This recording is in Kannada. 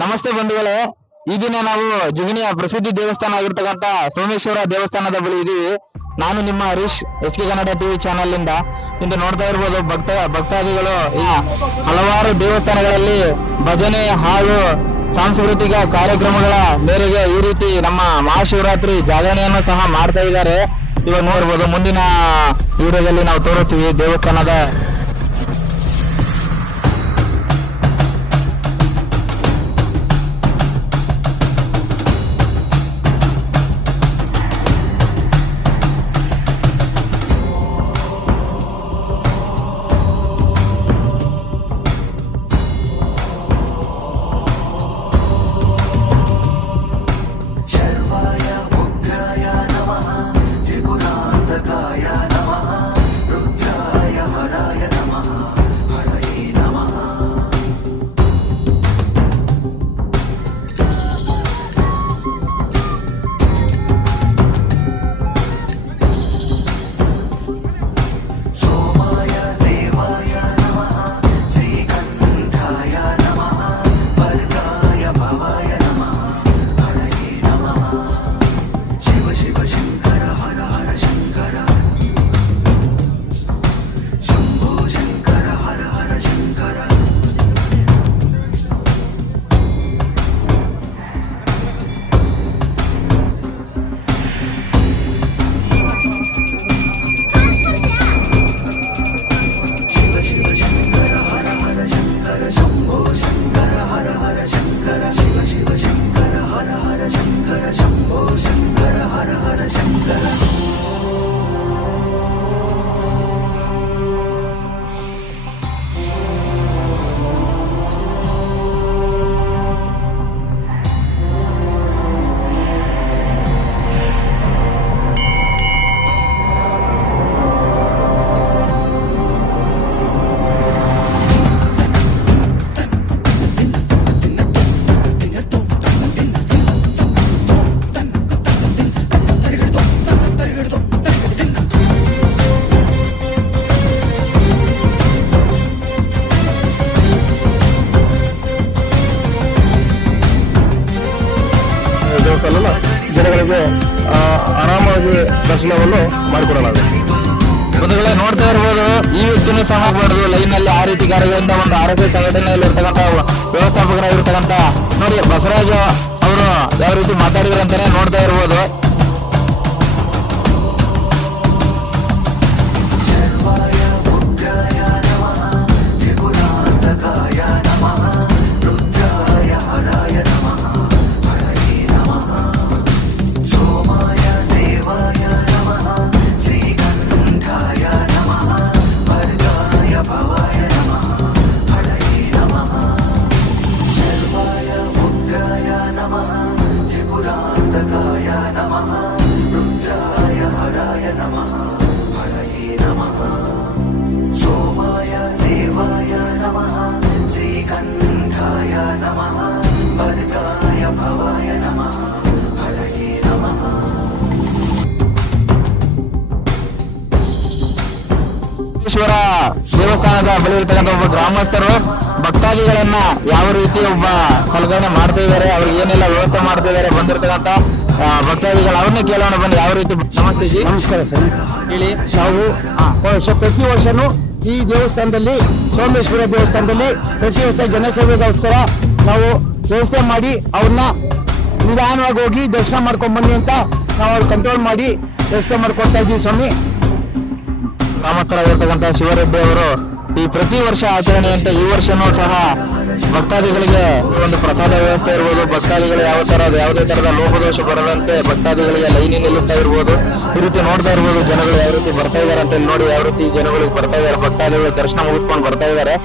ನಮಸ್ತೆ ಬಂಧುಗಳೇ, ಈ ದಿನ ನಾವು ಜಿಗಣಿಯ ಪ್ರಸಿದ್ಧಿ ದೇವಸ್ಥಾನ ಆಗಿರ್ತಕ್ಕಂಥ ಸೋಮೇಶ್ವರ ದೇವಸ್ಥಾನದ ಬಳಿ ಇದೀವಿ. ನಾನು ನಿಮ್ಮ Harish, HK Kannada TV channel ಇಂದ. ಇಂದು ನೋಡ್ತಾ ಇರ್ಬೋದು ಭಕ್ತಾದಿಗಳು ಹಲವಾರು ದೇವಸ್ಥಾನಗಳಲ್ಲಿ ಭಜನೆ ಹಾಗೂ ಸಾಂಸ್ಕೃತಿಕ ಕಾರ್ಯಕ್ರಮಗಳ ಮೇರೆಗೆ ಈ ರೀತಿ ನಮ್ಮ ಮಹಾಶಿವರಾತ್ರಿ ಜಾಗರಣೆಯನ್ನು ಸಹ ಮಾಡ್ತಾ ಇದ್ದಾರೆ. ಇವಾಗ ನೋಡ್ಬೋದು, ಮುಂದಿನ ವಿಡಿಯೋದಲ್ಲಿ ನಾವು ತೋರುತ್ತೀವಿ ದೇವಸ್ಥಾನದ ಜನಗಳಿಗೆ ಆರಾಮಾಗಿ ದರ್ಶನವನ್ನು ಮಾಡಿಕೊಡಲಾಗುತ್ತೆ. ಬಂಧುಗಳೇ, ನೋಡ್ತಾ ಇರ್ಬೋದು, ಈ ವ್ಯಕ್ತಿನೂ ಸಹ ಮಾಡಬಾರ್ದು ಲೈನ್ ನಲ್ಲಿ ಆ ರೀತಿ ಕಾರ್ಯಗಳಿಂದ ಒಂದು ಆರೋಗ್ಯ ಸಂಘಟನೆಯಲ್ಲಿ ಇರ್ತಕ್ಕಂಥ ವ್ಯವಸ್ಥಾಪಕರಾಗಿರ್ತಕ್ಕಂಥ ನೋಡಿ ಬಸವರಾಜ ಅವರು ಯಾವ ರೀತಿ ಮಾತಾಡಿದ್ರು ಅಂತಾನೆ ನೋಡ್ತಾ ಇರ್ಬೋದು. ಶ್ವರ ದೇವಸ್ಥಾನದ ಬಳಿ ಇರ್ತಕ್ಕಂಥ ಒಬ್ಬ ಗ್ರಾಮಸ್ಥರು ಭಕ್ತಾದಿಗಳನ್ನ ಯಾವ ರೀತಿ ಒಬ್ಬ ಪಾಲ್ಗಣೆ ಮಾಡ್ತಾ ಇದ್ದಾರೆ, ಅವ್ರಿಗೆ ಏನೆಲ್ಲ ವ್ಯವಸ್ಥೆ ಮಾಡ್ತಾ ಇದ್ದಾರೆ ಬಂದಿರ್ತಕ್ಕಂಥ ಭಕ್ತಾದಿಗಳು, ಅವ್ರನ್ನೇ ಕೇಳೋಣ ಬನ್ನಿ ಯಾವ ರೀತಿ. ನಮಸ್ತೆ ಜಿ. ನಮಸ್ಕಾರ ಸರ್. ಹೇಳಿ. ನಾವು ಪ್ರತಿ ವರ್ಷನೂ ಈ ದೇವಸ್ಥಾನದಲ್ಲಿ, ಸೋಮೇಶ್ವರ ದೇವಸ್ಥಾನದಲ್ಲಿ ಪ್ರತಿ ವರ್ಷ ಜನಸೇವೆಗೋಸ್ಕರ ನಾವು ವ್ಯವಸ್ಥೆ ಮಾಡಿ ಅವ್ರನ್ನ ನಿಧಾನವಾಗಿ ಹೋಗಿ ದರ್ಶನ ಮಾಡ್ಕೊಂಡ್ ಬನ್ನಿ ಅಂತ ನಾವು ಅವ್ರು ಕಂಟ್ರೋಲ್ ಮಾಡಿ ವ್ಯವಸ್ಥೆ ಮಾಡ್ಕೊಡ್ತಾ ಇದ್ದೀವಿ ಸ್ವಾಮಿ. ಗ್ರಾಮಸ್ಥರಾಗಿರ್ತಕ್ಕಂಥ ಶಿವರೆಡ್ಡಿ ಅವರು ಈ ಪ್ರತಿ ವರ್ಷ ಆಚರಣೆಯಂತೆ ಈ ವರ್ಷನೂ ಸಹ ಭಕ್ತಾದಿಗಳಿಗೆ ಒಂದು ಪ್ರಸಾದ ವ್ಯವಸ್ಥೆ ಇರ್ಬೋದು, ಭಕ್ತಾದಿಗಳು ಯಾವುದೇ ತರದ ಲೋಪದೋಷ ಬರದಂತೆ ಭಕ್ತಾದಿಗಳಿಗೆ ಲೈನಿ ನಿಲ್ಲುತ್ತಾ ಇರ್ಬೋದು. ಈ ರೀತಿ ನೋಡ್ತಾ ಇರ್ಬೋದು ಜನಗಳು ಯಾವ ರೀತಿ ಬರ್ತಾ ಇದಾರೆ ಅಂತ ನೋಡಿ, ಯಾವ ರೀತಿ ಜನಗಳಿಗೆ ಬರ್ತಾ ಇದಾರೆ, ಭಕ್ತಾದಿಗಳು ದರ್ಶನ ಮುಗಿಸ್ಕೊಂಡು ಬರ್ತಾ ಇದಾರೆ.